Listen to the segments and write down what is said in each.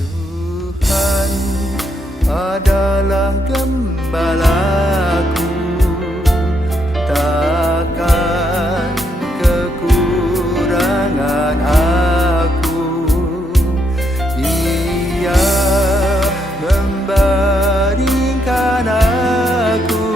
Tuhan adalah gembalaku, takkan kekurangan aku. Dia membaringkan aku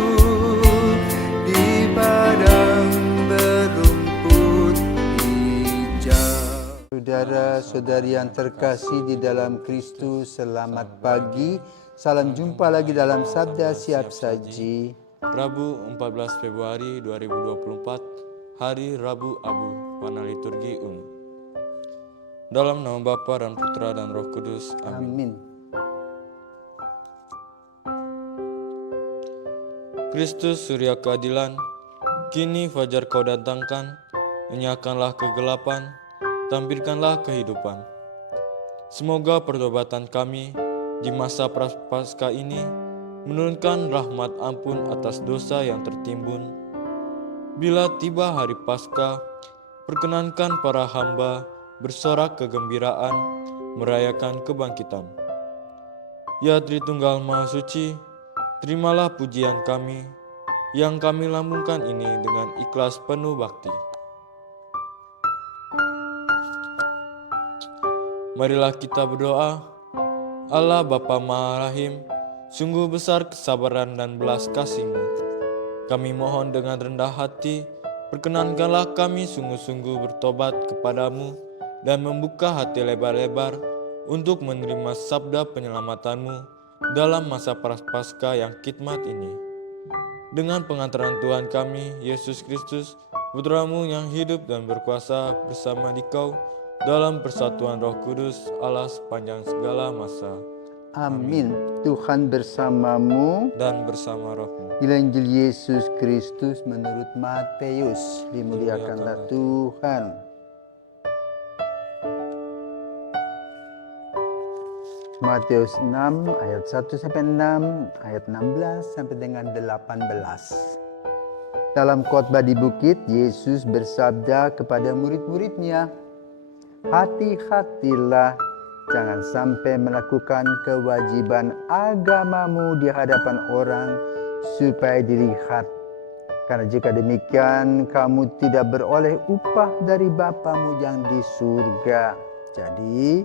di padang berumput hijau. Saudara-saudari yang terkasih di dalam Kristus, selamat pagi. Salam jumpa lagi dalam Sabda Siap Saji. Rabu 14 Februari 2024, hari Rabu Abu, Wana Liturgi Ungu. Dalam nama Bapa dan Putra dan Roh Kudus. Amin. Kristus Surya Keadilan, kini fajar Kau datangkan, enyahkanlah kegelapan, tampilkanlah kehidupan. Semoga pertobatan kami di masa Prapaskah ini menurunkan rahmat ampun atas dosa yang tertimbun. Bila tiba hari Paskah, perkenankan para hamba bersorak kegembiraan merayakan kebangkitan. Ya Tritunggal Maha Suci, terimalah pujian kami yang kami lambungkan ini dengan ikhlas penuh bakti. Marilah kita berdoa. Allah Bapa Maha Rahim, sungguh besar kesabaran dan belas kasih-Mu. Kami mohon dengan rendah hati, perkenankanlah kami sungguh-sungguh bertobat kepadamu dan membuka hati lebar-lebar untuk menerima sabda penyelamatanmu dalam masa Prapaskah yang khidmat ini. Dengan pengantaran Tuhan kami, Yesus Kristus, Putra-Mu yang hidup dan berkuasa bersama Dikau, dalam persatuan Roh Kudus, Allah sepanjang segala masa. Amin. Tuhan bersamamu Dan bersama Roh-Mu. Inilah Injil Yesus Kristus menurut Matius. Dimuliakanlah Tuhan. Matius 6 ayat 1 sampai 6, ayat 16 sampai dengan 18. Dalam khotbah di bukit, Yesus bersabda kepada murid-muridnya, hati-hatilah, jangan sampai melakukan kewajiban agamamu di hadapan orang supaya dilihat. Karena jika demikian, kamu tidak beroleh upah dari Bapamu yang di surga. Jadi,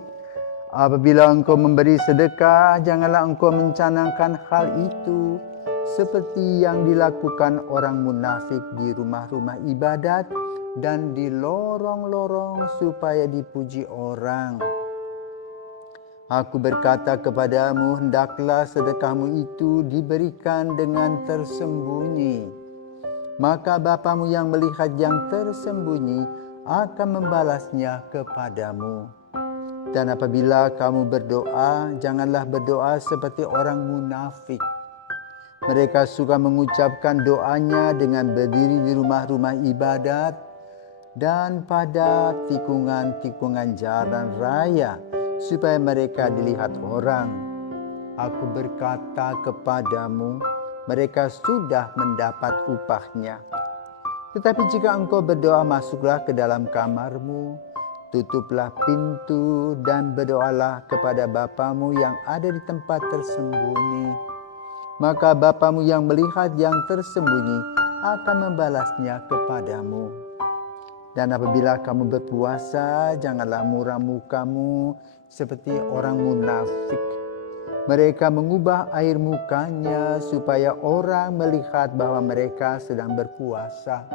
apabila engkau memberi sedekah, janganlah engkau mencanangkan hal itu seperti yang dilakukan orang munafik di rumah-rumah ibadat dan di lorong-lorong supaya dipuji orang. Aku berkata kepadamu, hendaklah sedekahmu itu diberikan dengan tersembunyi. Maka Bapamu yang melihat yang tersembunyi akan membalasnya kepadamu. Dan apabila kamu berdoa, janganlah berdoa seperti orang munafik. Mereka suka mengucapkan doanya dengan berdiri di rumah-rumah ibadat dan pada tikungan-tikungan jalan raya, supaya mereka dilihat orang. Aku berkata kepadamu, mereka sudah mendapat upahnya. Tetapi jika engkau berdoa, masuklah ke dalam kamarmu, tutuplah pintu dan berdoalah kepada Bapamu yang ada di tempat tersembunyi. Maka Bapamu yang melihat yang tersembunyi akan membalasnya kepadamu. Dan apabila kamu berpuasa, janganlah muram mukamu seperti orang munafik. Mereka mengubah air mukanya supaya orang melihat bahwa mereka sedang berpuasa.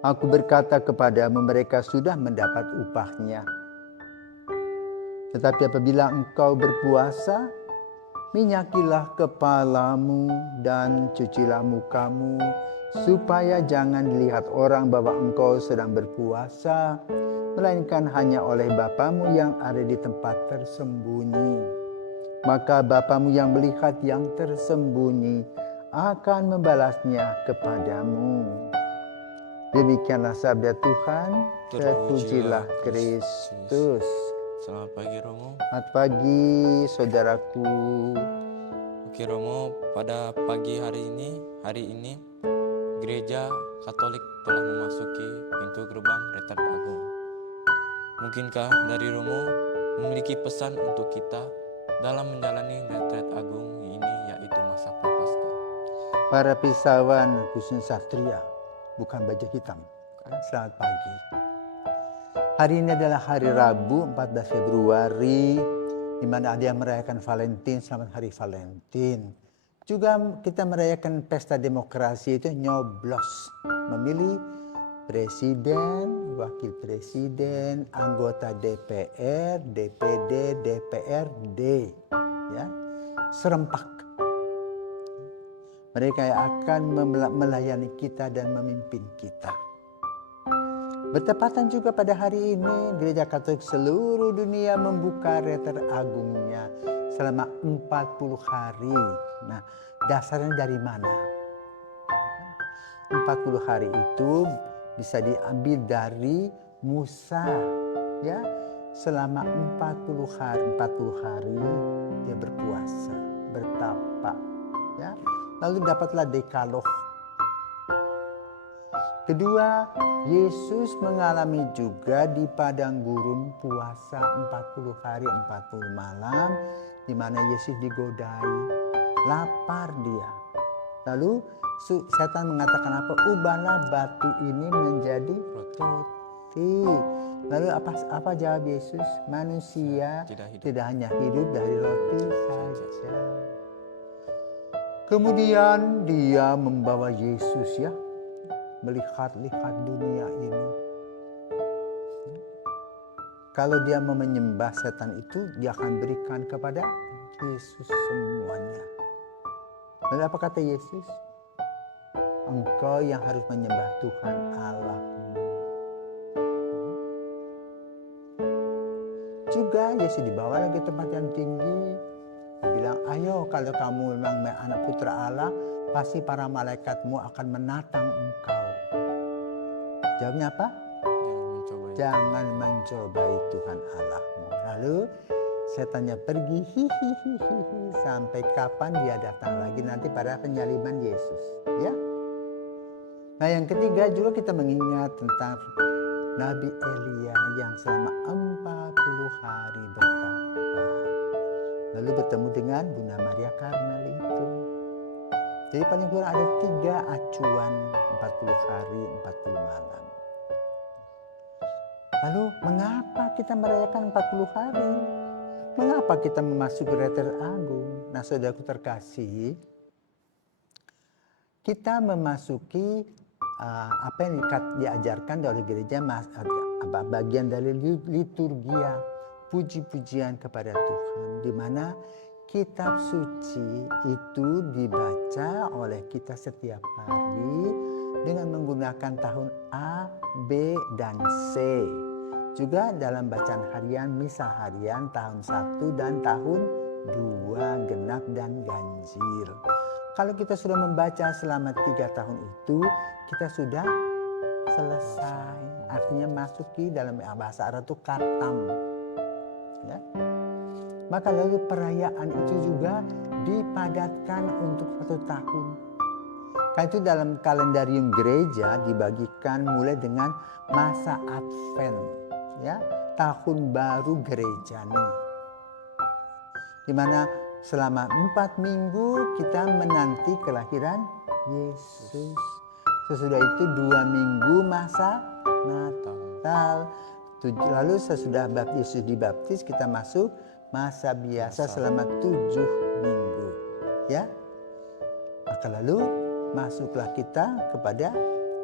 Aku berkata kepadamu, mereka sudah mendapat upahnya. Tetapi apabila engkau berpuasa, minyakilah kepalamu dan cucilah mukamu, supaya jangan dilihat orang bahwa engkau sedang berpuasa, melainkan hanya oleh Bapamu yang ada di tempat tersembunyi. Maka Bapamu yang melihat yang tersembunyi akan membalasnya kepadamu. Demikianlah sabda Tuhan. Terpujilah Kristus. Selamat pagi Romo. Selamat pagi saudaraku. Oke Romo, pada pagi hari ini Gereja Katolik telah memasuki pintu gerbang Retret Agung. Mungkinkah dari Romo memiliki pesan untuk kita dalam menjalani retret agung ini, yaitu masa Prapaskah. Para pisawan khususnya satria, bukan baju hitam. Selamat pagi. Hari ini adalah hari Rabu 14 Februari, di mana ada yang merayakan Valentine, selamat hari Valentine. Juga kita merayakan pesta demokrasi, itu nyoblos, memilih presiden, wakil presiden, anggota DPR, DPD, DPRD, ya, serempak. Mereka yang akan melayani kita dan memimpin kita. Bertepatan juga pada hari ini, Gereja Katolik seluruh dunia membuka retret agungnya selama 40 hari. Nah, dasarnya dari mana? 40 hari itu bisa diambil dari Musa, ya. Selama 40 hari dia berpuasa, bertapa, ya. Lalu dapatlah dekalog. Kedua, Yesus mengalami juga di padang gurun puasa 40 hari 40 malam, di mana Yesus digodai, lapar dia. Lalu setan mengatakan apa? Ubahlah batu ini menjadi roti. Lalu apa jawab Yesus? Manusia tidak hanya hidup dari roti saja. Kemudian dia membawa Yesus, ya, melihat-lihat dunia ini. Kalau dia mau menyembah setan itu, dia akan berikan kepada Yesus semuanya. Lalu apa kata Yesus? Engkau yang harus menyembah Tuhan Allahmu. Juga Yesus dibawa lagi ke tempat yang tinggi. Dia bilang, ayo kalau kamu memang anak putra Allah, pasti para malaikatmu akan menatang engkau. Jawabnya apa? Jangan mencobai Tuhan Allahmu. Lalu setannya pergi, sampai kapan dia datang lagi nanti pada penyaliban Yesus, ya. Nah, yang ketiga juga kita mengingat tentang Nabi Elia yang selama 40 hari bertapa. Lalu bertemu dengan Bunda Maria Karmel itu. Jadi paling kurang ada 3 acuan 40 hari 40 malam. Lalu mengapa kita merayakan 40 hari? Mengapa kita memasuki retret agung? Nah, saudaraku terkasih, kita memasuki apa yang diajarkan oleh gereja, bagian dari liturgia, puji-pujian kepada Tuhan, di mana kitab suci itu dibaca oleh kita setiap hari dengan menggunakan tahun A, B, dan C. Juga dalam bacaan harian, misa harian tahun 1 dan tahun 2, genap dan ganjil. Kalau kita sudah membaca selama 3 tahun itu, kita sudah selesai. Artinya masuki dalam bahasa Arab itu khatam. Ya. Maka lalu perayaan itu juga dipadatkan untuk 1 tahun. Karena itu dalam kalendarium gereja dibagikan mulai dengan masa Advent, ya, tahun baru gereja nih. Di mana selama 4 minggu kita menanti kelahiran Yesus. Sesudah itu 2 minggu masa Natal. Lalu sesudah Yesus dibaptis, kita masuk masa biasa selama 7 minggu. Ya. Maka lalu masuklah kita kepada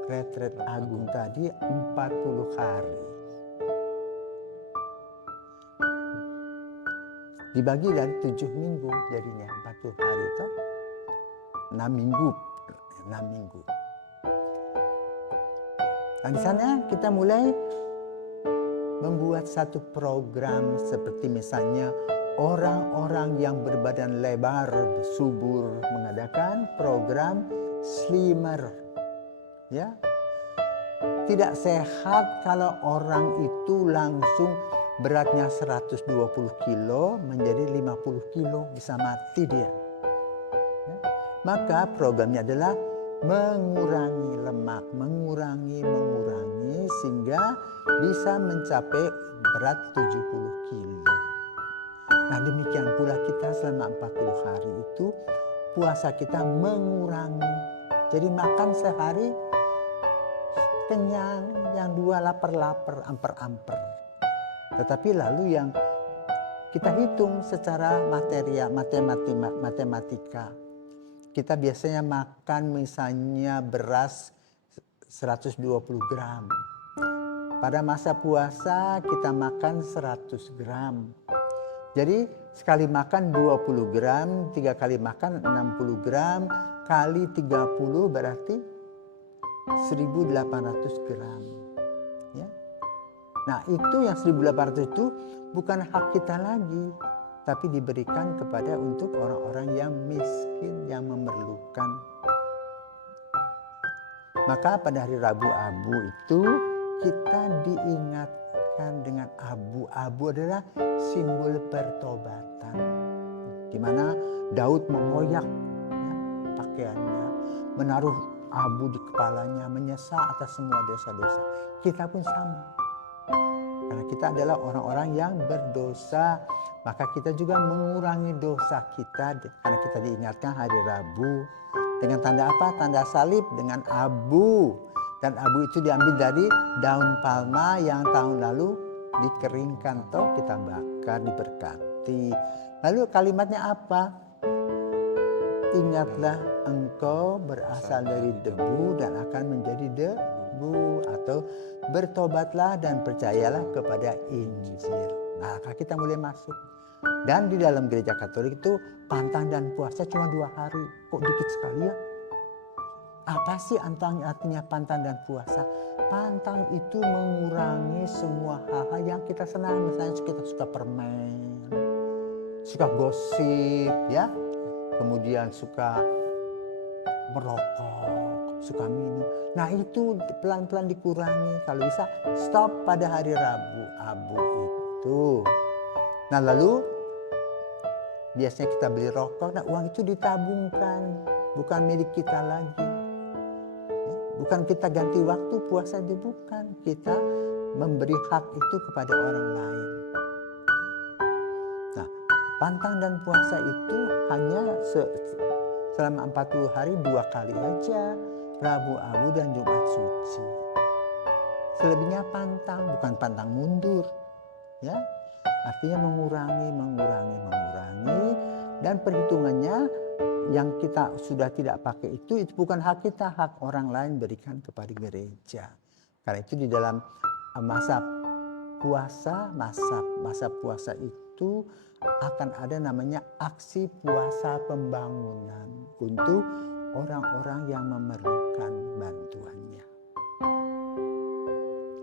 retret agung tadi 40 hari. Dibagi dari 7 minggu jadinya 40 hari itu 6 minggu. 6 minggu. Nah, di sana kita mulai membuat satu program seperti misalnya orang-orang yang berbadan lebar, subur mengadakan program slimmer. Ya. Tidak sehat kalau orang itu langsung beratnya 120 kilo menjadi 50 kilo, bisa mati dia. Ya. Maka programnya adalah mengurangi lemak, mengurangi sehingga bisa mencapai berat 70 kilo. Nah demikian pula kita selama 40 hari itu puasa kita mengurangi. Jadi makan sehari kenyang, yang dua lapar-lapar, amper-amper. Tetapi lalu yang kita hitung secara matematika. Kita biasanya makan misalnya beras 120 gram. Pada masa puasa kita makan 100 gram. Jadi sekali makan 20 gram, 3 kali makan 60 gram, kali 30 berarti 1.800 gram. Ya. Nah itu yang 1.800 itu bukan hak kita lagi, tapi diberikan kepada untuk orang-orang yang miskin, yang memerlukan. Maka pada hari Rabu Abu itu kita diingatkan dengan abu-abu adalah simbol pertobatan. Di mana Daud mengoyak pakaiannya, menaruh abu di kepalanya, menyesal atas semua dosa-dosa. Kita pun sama. Karena kita adalah orang-orang yang berdosa, maka kita juga mengurangi dosa kita karena kita diingatkan hari Rabu. Dengan tanda apa? Tanda salib dengan abu. Dan abu itu diambil dari daun palma yang tahun lalu dikeringkan, toh kita bakar, diberkati. Lalu kalimatnya apa? Ingatlah engkau berasal dari debu dan akan menjadi debu, atau bertobatlah dan percayalah kepada Injil. Nah, kita mulai masuk. Dan di dalam gereja Katolik itu pantang dan puasa cuma 2 hari. Kok dikit sekali ya? Apa sih artinya pantang dan puasa? Pantang itu mengurangi semua hal-hal yang kita senang. Misalnya kita suka permen, suka gosip, ya. Kemudian suka merokok, suka minum. Nah itu pelan-pelan dikurangi. Kalau bisa stop pada hari Rabu Abu itu. Nah lalu biasanya kita beli rokok, nah uang itu ditabungkan, bukan milik kita lagi. Bukan kita ganti waktu puasa, itu bukan. Kita memberi hak itu kepada orang lain. Nah, pantang dan puasa itu hanya selama 40 hari 2 kali aja. Rabu Abu dan Jumat Suci. Selebihnya pantang, bukan pantang mundur. Ya, artinya mengurangi. Dan perhitungannya yang kita sudah tidak pakai itu bukan hak kita, hak orang lain berikan kepada gereja. Karena itu di dalam masa puasa itu akan ada namanya aksi puasa pembangunan untuk orang-orang yang memerlukan bantuannya.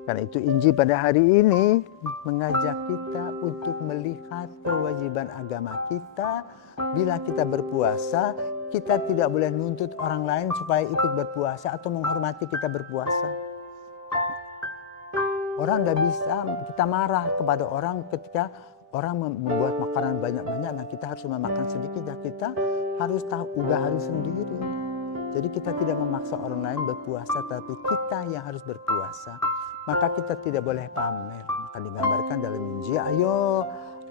Karena itu Injil pada hari ini mengajak kita untuk melihat kewajiban agama kita. Bila kita berpuasa, kita tidak boleh nuntut orang lain supaya ikut berpuasa atau menghormati kita berpuasa. Orang tidak bisa, kita marah kepada orang ketika orang membuat makanan banyak-banyak dan kita harus memakan sedikit, dan kita harus tahu ugahan sendiri. Jadi kita tidak memaksa orang lain berpuasa, tapi kita yang harus berpuasa. Maka kita tidak boleh pamer. Maka digambarkan dalam Injil, ayo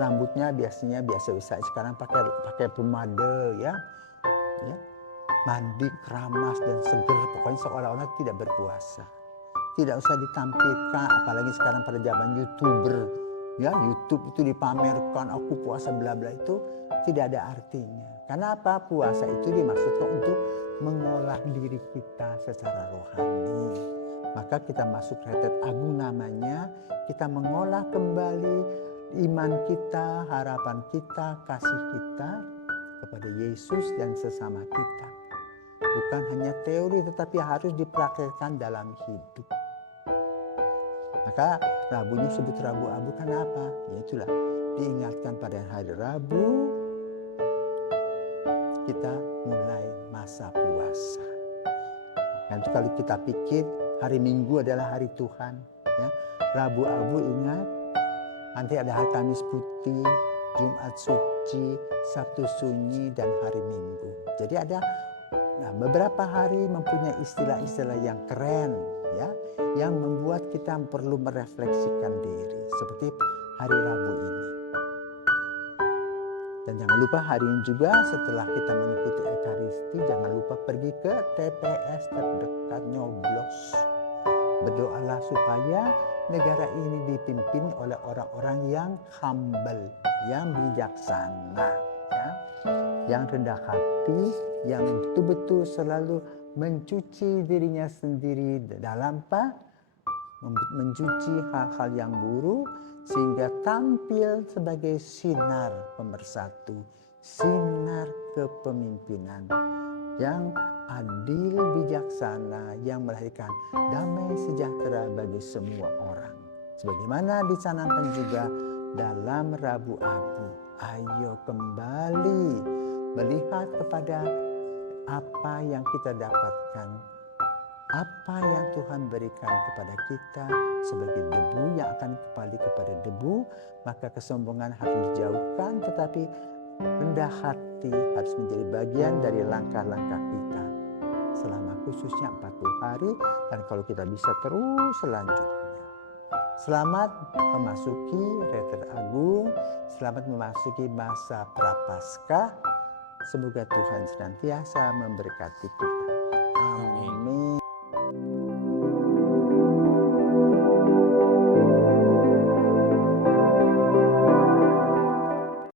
rambutnya biasa sekarang pakai pomade ya, mandi keramas dan seger, pokoknya seolah-olah tidak berpuasa. Tidak usah ditampilkan, apalagi sekarang pada zaman YouTuber, ya YouTube itu dipamerkan aku puasa bla bla, itu tidak ada artinya. Karena apa? Puasa itu dimaksudkan untuk mengolah diri kita secara rohani. Maka kita masuk retret agung namanya, kita mengolah kembali iman kita, harapan kita, kasih kita kepada Yesus dan sesama kita. Bukan hanya teori, tetapi harus dipraktikkan dalam hidup. Maka Rabunya disebut Rabu Abu karena apa? Ya itulah, diingatkan pada hari Rabu kita mulai masa puasa. Nanti kalau kita pikir hari Minggu adalah hari Tuhan, ya. Rabu Abu ingat, nanti ada hari Kamis Putih, Jumat Suci, Sabtu Sunyi, dan hari Minggu. Jadi ada beberapa hari mempunyai istilah-istilah yang keren, ya, yang membuat kita perlu merefleksikan diri. Seperti hari Rabu ini. Dan jangan lupa hari ini juga setelah kita mengikuti Ekaristi, jangan lupa pergi ke TPS terdekat, nyoblos. Berdoalah supaya negara ini dipimpin oleh orang-orang yang humble, yang bijaksana, ya, yang rendah hati, yang betul-betul selalu mencuci dirinya sendiri dalam mencuci hal-hal yang buruk, sehingga tampil sebagai sinar pemersatu, sinar kepemimpinan yang adil, bijaksana, yang melahirkan damai sejahtera bagi semua orang. Sebagaimana dicanangkan juga dalam Rabu Abu, ayo kembali melihat kepada apa yang kita dapatkan, apa yang Tuhan berikan kepada kita sebagai debu yang akan kembali kepada debu. Maka kesombongan harus dijauhkan, tetapi rendah hati harus menjadi bagian dari langkah-langkah kita selama khususnya 40 hari, dan kalau kita bisa terus selanjutnya. Selamat memasuki Retret Agung, selamat memasuki masa Prapaskah. Semoga Tuhan senantiasa memberkati kita. Amin.